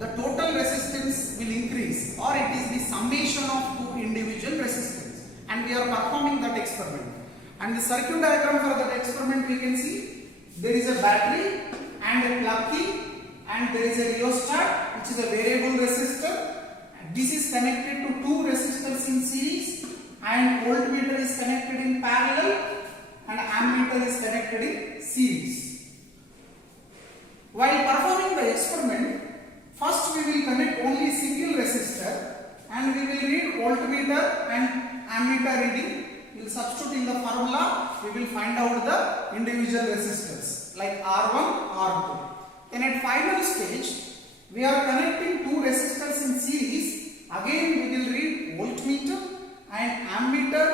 the total resistance will increase, or it is the summation of two individual resistors, and we are performing that experiment. And the circuit diagram for that experiment, we can see there is a battery and a plug key, and there is a rheostat which is a variable resistor. This is connected to two resistors in series, and voltmeter is connected in parallel and ammeter is connected in series. While performing the experiment, first we will connect only single resistor and we will read voltmeter and ammeter reading. We will substitute in the formula, we will find out the individual resistors like R1, R2. Then at final stage, we are connecting two resistors in series. Again we will read voltmeter and ammeter,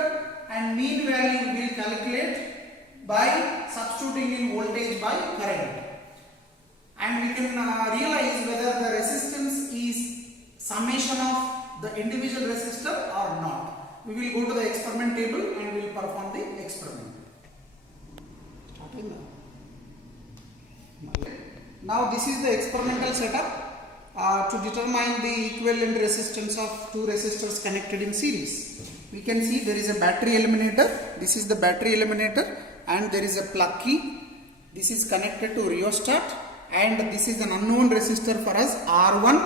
and mean value we will calculate by substituting in voltage by current. And we can realize whether the resistance is summation of the individual resistor or not. We will go to the experiment table and we will perform the experiment. Now this is the experimental setup to determine the equivalent resistance of two resistors connected in series. We can see there is a battery eliminator. This is the battery eliminator, and there is a plug key. This is connected to rheostat, and this is an unknown resistor for us, R1,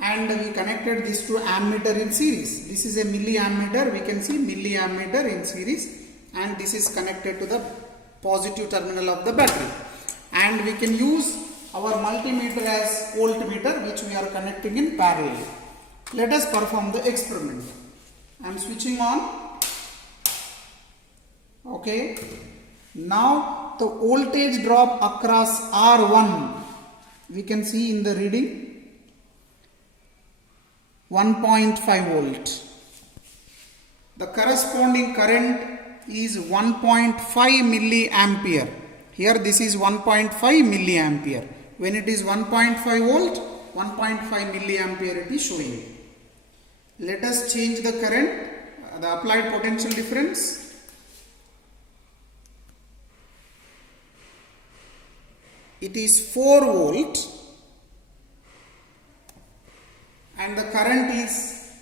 and we connected this to ammeter in series. This is a milliammeter, we can see milliammeter in series, and this is connected to the positive terminal of the battery. And we can use our multimeter as voltmeter, which we are connecting in parallel. Let us perform the experiment. I am switching on. Okay. Now the voltage drop across R1, we can see in the reading 1.5 volt. The corresponding current is 1.5 milliampere. Here this is 1.5 milliampere. When it is 1.5 volt, 1.5 milliampere it is showing. Let us change the current, the applied potential difference. It is 4 volt and the current is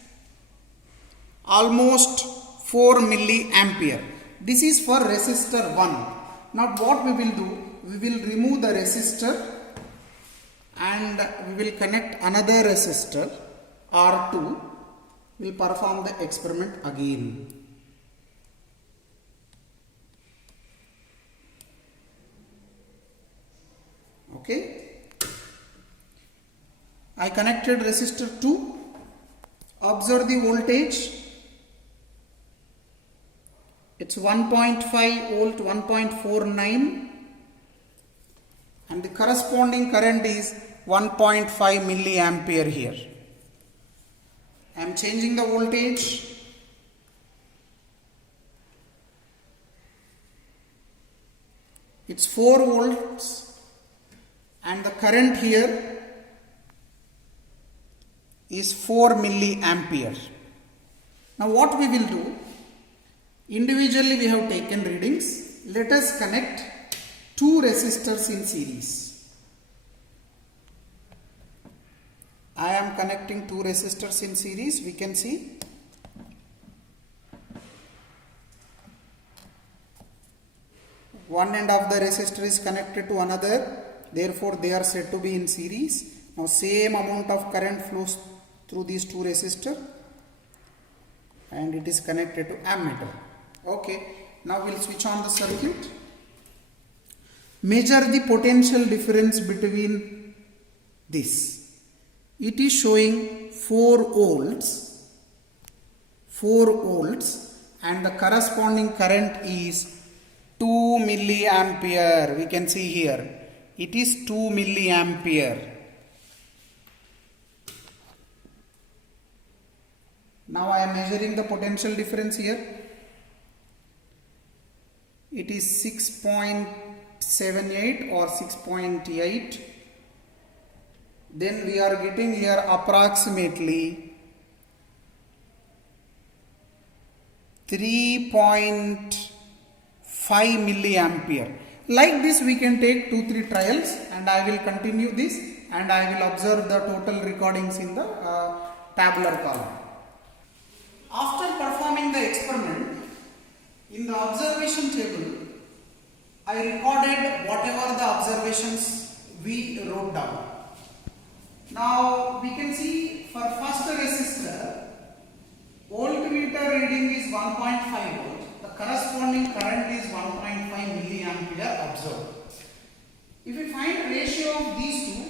almost 4 milliampere. This is for resistor 1. Now what we will do, we will remove the resistor and we will connect another resistor R2. We will perform the experiment again. Okay. I connected resistor 2. Observe the voltage. It's 1.5 volt, 1.49, and the corresponding current is 1.5 milliampere here. I am changing the voltage. It's 4 volts and the current here is 4 milliampere. Now what we will do, individually we have taken readings. Let us connect two resistors in series. I am connecting two resistors in series. We can see one end of the resistor is connected to another, therefore they are said to be in series. Now same amount of current flows through these two resistors and it is connected to ammeter. Okay, now we will switch on the circuit. Measure the potential difference between this. It is showing 4 volts and the corresponding current is 2 milliampere. We can see here it is 2 milliampere. Now I am measuring the potential difference here. It is 6.78 or 6.8. Then we are getting here approximately 3.5 milliampere. Like this we can take 2-3 trials, and I will continue this and I will observe the total recordings in the tabular column. After performing the experiment, in the observation table, I recorded whatever the observations we wrote down. Now we can see for first resistor, voltmeter reading is 1.5 volt. The corresponding current is 1.5 milliampere observed. If we find ratio of these two,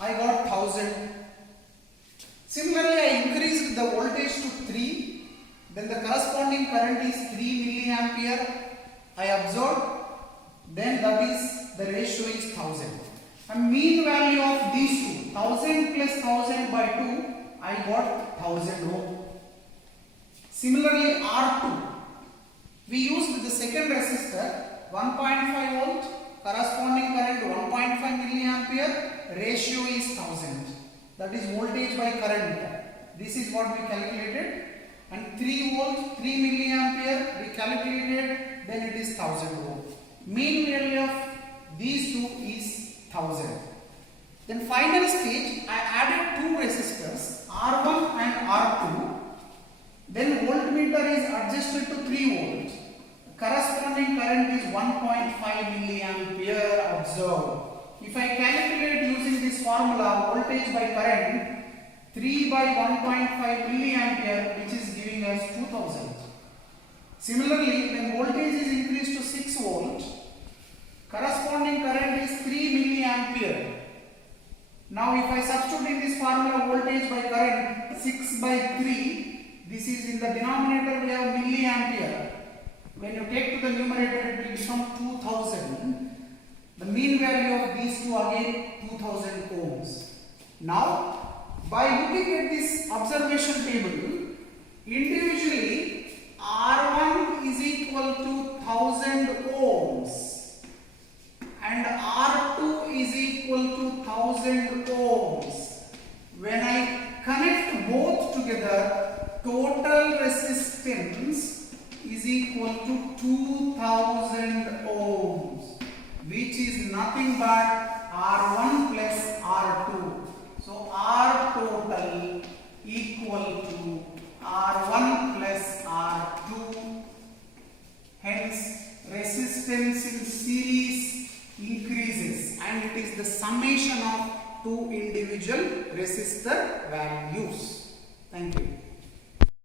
I got 1000. Similarly, I increased the voltage to 3, then the corresponding current is 3 milliampere. I observed, then that is the ratio is 1000. And mean value of these two, 1000 plus 1000 by 2, I got 1000 ohm. Similarly, R2, we used the second resistor, 1.5 volt, corresponding current 1.5 milliampere, ratio is 1000. That is voltage by current. This is what we calculated. And 3 volt, 3 milliampere, we calculated, then it is 1000 ohm. Mean value of these two is 1000. Then final stage, I added two resistors, R1 and R2. Then voltmeter is adjusted to 3 volt. Corresponding current is 1.5 milliampere observed. If I calculate using this formula, voltage by current, 3 by 1.5 milliampere, which is giving us 2000. Similarly, when voltage is increased to 6 volt, corresponding current is 3 milliampere. Now if I substitute in this formula voltage by current 6 by 3, this is in the denominator we have milliampere. When you take to the numerator it will become 2000. The mean value of these two again 2000 ohms. Now by looking at this observation table, individually R1 is equal to 1000 ohms and R2 is equal to 1000 ohms. When I connect both together, total resistance is equal to 2000 ohms, which is nothing but R1 plus R2. So R total equal to R1 plus R2. Hence resistance in series increases, and it is the summation of two individual resistor values.